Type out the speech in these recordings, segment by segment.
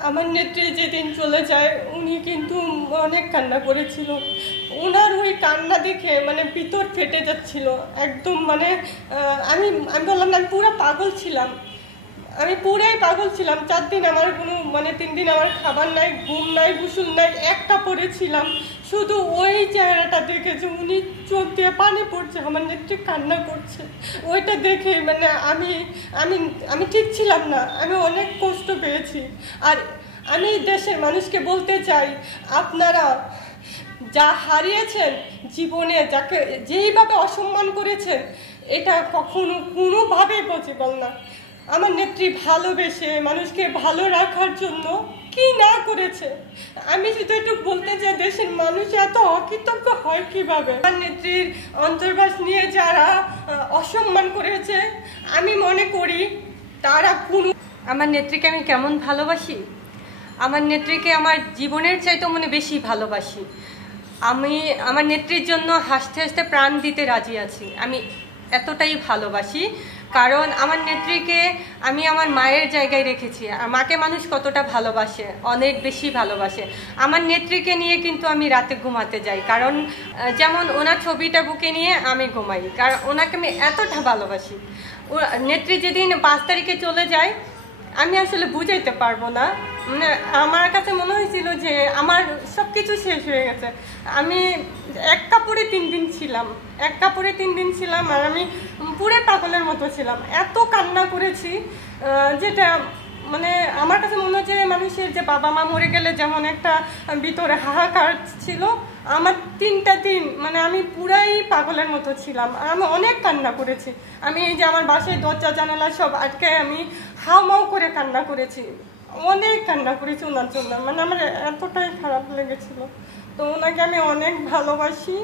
আমার নেত্রী যেদিন চলে যায় উনি কিন্তু অনেক কান্না করেছিল। ওনার ওই কান্না দেখে ভিতর ফেটে যাচ্ছিল একদম। আমি আমি বললাম না, আমি পুরো পাগল ছিলাম। আমি পুরাই পাগল ছিলাম। 4 দিন আমার কোনো 3 দিন আমার খাবার নাই, ঘুম নাই, গোসল নাই, এক কাপড়ে ছিলাম। শুধু ওই চেহারাটা দেখেছে, উনি চোখ দিয়ে পানি পড়ছে, আমার নেত্রী কান্না করছে। ওইটা দেখে আমি আমি আমি ঠিক ছিলাম না। আমি অনেক কষ্ট পেয়েছি। আর আমি দেশের মানুষকে বলতে চাই, আপনারা যা হারিয়েছেন জীবনে, যাকে যেইভাবে অসম্মান করেছেন, এটা কখনো কোনোভাবেই পসিবল না। আমার নেত্রী ভালোবেসে মানুষকে ভালো রাখার জন্য কি না করেছে। আমি শুধু একটু বলতে চাই, দেশের মানুষ এত অকৃতজ্ঞ হয় কিভাবে। আমার নেত্রীর অন্তর্বাস নিয়ে যারা অসম্মান করেছে, আমি মনে করি তারা আমার নেত্রীকে আমি কেমন ভালোবাসি। আমার নেত্রীকে আমার জীবনের চাইতে বেশি ভালোবাসি। আমি আমার নেত্রীর জন্য হাসতে হাসতে প্রাণ দিতে রাজি আছি। আমি এতটাই ভালোবাসি, কারণ আমার নেত্রীকে আমি আমার মায়ের জায়গায় রেখেছি। আর মাকে মানুষ কতটা ভালোবাসে, অনেক বেশি ভালোবাসে। আমার নেত্রীকে নিয়ে কিন্তু আমি রাতে ঘুমাতে যাই, কারণ যেমন ওনার ছবিটা বুকে নিয়ে আমি ঘুমাই, কারণ ওনাকে আমি এতটা ভালোবাসি। নেত্রী যেদিন 5 তারিখে চলে যায়, আমি আসলে বুঝাইতে পারবো না। আমার কাছে মনে হয়েছিল যে আমার সব কিছু শেষ হয়ে গেছে। আমি এক কাপড়ে 3 দিন ছিলাম, আর আমি পুরো পাগলের মতো ছিলাম। এত কান্না করেছি, যেটা আমার কাছে মনে হচ্ছে মানুষের যে বাবা মা মরে গেলে যেমন একটা ভিতরে হাহাকার ছিল, আমার 3টা দিন আমি পুরাই পাগলের মতো ছিলাম। আর আমি অনেক কান্না করেছি। আমি এই যে আমার বাসায় দরজা জানালা সব আটকে আমি হাউমাউ করে কান্না করেছি, অনেক কান্না করেছি ওনার জন্য। আমার এতটাই খারাপ লেগেছিল। তো ওনাকে আমি অনেক ভালোবাসি।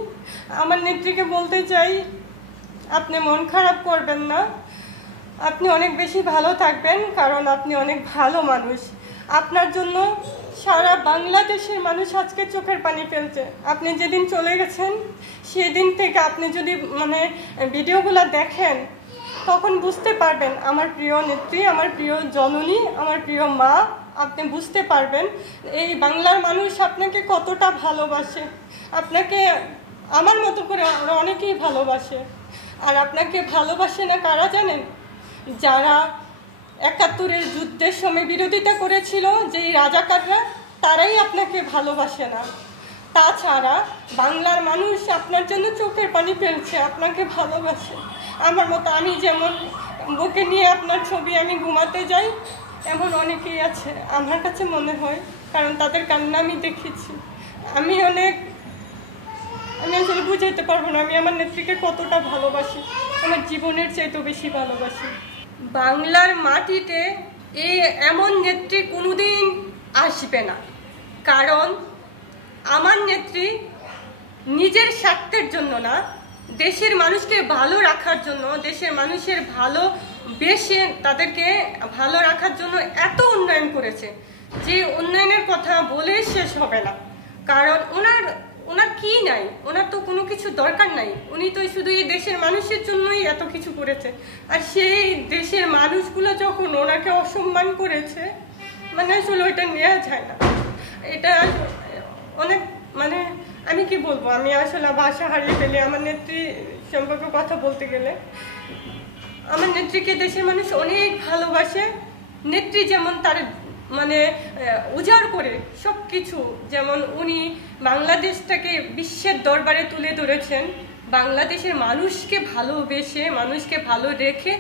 আমার নেত্রীকে বলতে চাই, আপনি মন খারাপ করবেন না, আপনি অনেক বেশি ভালো থাকবেন, কারণ আপনি অনেক ভালো মানুষ। আপনার জন্য সারা বাংলাদেশের মানুষ আজকে চোখের পানি ফেলছে। আপনি যেদিন চলে গেছেন সেদিন থেকে আপনি যদি ভিডিওগুলো দেখেন, তখন বুঝতে পারবেন আমার প্রিয় নেত্রী, আমার প্রিয় জননী, আমার প্রিয় মা। আপনি বুঝতে পারবেন এই বাংলার মানুষ আপনাকে কতটা ভালোবাসে। আপনাকে আমার মতো করে আমরা অনেকেই ভালোবাসে। আর আপনাকে ভালোবাসে না কারা জানেন? যারা 71-এর যুদ্ধের সময় বিরোধিতা করেছিল, যেই রাজাকাররা, তারাই আপনাকে ভালোবাসে না। তাছাড়া বাংলার মানুষ আপনার জন্য চোখের পানি ফেলছে, আপনাকে ভালোবাসে। আমার মতো আমি যেমন বুকে নিয়ে আপনার ছবি আমি ঘুমাতে যাই, এমন অনেকেই আছে আমার কাছে মনে হয়, কারণ তাদের কান্না আমি দেখেছি। আমি আসলে বুঝাইতে পারবো না আমি আমার নেত্রীকে কতটা ভালোবাসি, আমার জীবনের চাইতেও বেশি ভালোবাসি। বাংলার মাটিতে এমন নেত্রী কোনোদিন আসবে না, কারণ আমার নেত্রী নিজের স্বার্থের জন্য না, দেশের মানুষকে ভালো রাখার জন্য, দেশের মানুষের ভালোবেসে তাদেরকে ভালো রাখার জন্য এত উন্নয়ন করেছে যে উন্নয়নের কথা বলে শেষ হবে না। কারণ ওনার কি নাই, ওনার তো কোনো কিছু দরকার নাই। উনি তো শুধু এই দেশের মানুষের জন্যই এত কিছু করেছে। আর সেই দেশের মানুষগুলো যখন ওনাকে অসম্মান করেছে, আসলে ওইটা নেওয়া যায় না। এটা অনেক আমি কি বলবো, আমি আসলে ভাষা হারিয়ে ফেলি আমার নেত্রী সম্পর্কে কথা বলতে গেলে। আমার নেত্রীকে দেশের মানুষ অনেক ভালোবাসে। নেত্রী যেমন তার উজাড় করে সব কিছু, যেমন উনি বাংলাদেশটাকে বিশ্বের দরবারে তুলে ধরেছেন, বাংলাদেশের মানুষকে ভালোবেসে মানুষকে ভালো রেখে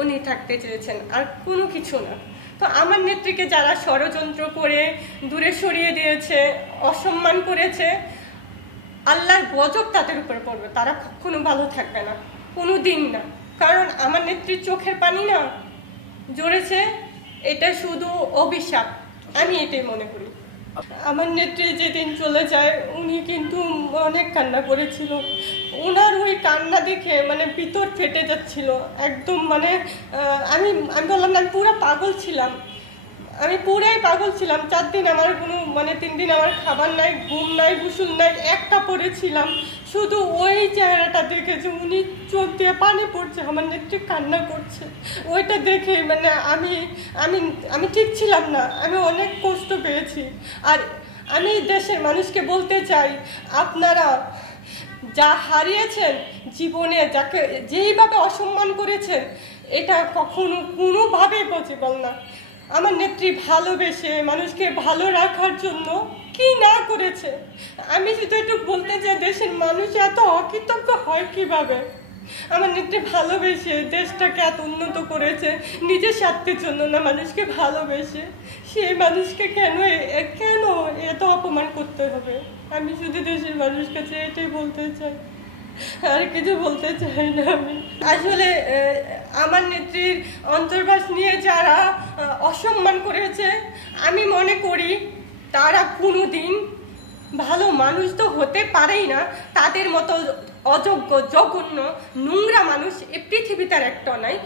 উনি থাকতে চেয়েছেন, আর কোনো কিছু না। তো আমার নেত্রীকে যারা ষড়যন্ত্র করে দূরে সরিয়ে দিয়েছে, অসম্মান করেছে, আল্লাহর গজব তাদের উপর পড়বে। তারা কখনো ভালো থাকবে না, কোনো দিন না। কারণ আমার নেত্রীর চোখের পানি না ঝরেছে, এটা শুধু অভিশাপ, আমি এটাই মনে করি। আমার নেত্রী যেদিন চলে যায় উনি কিন্তু অনেক কান্না করেছিল। ওনার ওই কান্না দেখে ভিতর ফেটে যাচ্ছিল একদম। আমি বললাম না, আমি পুরো পাগল ছিলাম। আমি পুরাই পাগল ছিলাম। 4 দিন আমার কোনো 3 দিন আমার খাবার নাই, ঘুম নাই, গোসল নাই, এক কাপড়ে ছিলাম। শুধু ওই চেহারাটা দেখেছে, উনি চোখ দিয়ে পানি পড়ছে, আমার নেত্রী কান্না করছে, ওইটা দেখে মানে আমি আমি আমি ঠিক ছিলাম না, আমি অনেক কষ্ট পেয়েছি। আর আমি দেশের মানুষকে বলতে চাই, আপনারা যা হারিয়েছেন জীবনে, যাকে যেইভাবে অসম্মান করেছেন, এটা কখনো কোনোভাবেই পসিবল না। আমার নেত্রী ভালোবেসে মানুষকে ভালো রাখার জন্য কি না করেছে। আমি শুধু একটু বলতে চাই, দেশের মানুষ এত অকৃতজ্ঞ হয় কিভাবে। আমার নেত্রী ভালোবেসে দেশটাকে এত উন্নত করেছে, নিজের স্বার্থের জন্য না, মানুষকে ভালোবেসে। সেই মানুষকে কেন এত অপমান করতে হবে? আমি শুধু দেশের মানুষ কাছে এটাই বলতে চাই, আর কিছু বলতে চাই না। আমি আসলে আমার নেত্রীর অন্তর্বাস নিয়ে যারা অসম্মান করেছে, আমি মনে করি তারা কোনোদিন ভালো মানুষ তো হতে পারেই না। তাদের মতো অযোগ্য, জঘন্য, নোংরা মানুষ এ পৃথিবীতে আর একটা নাই।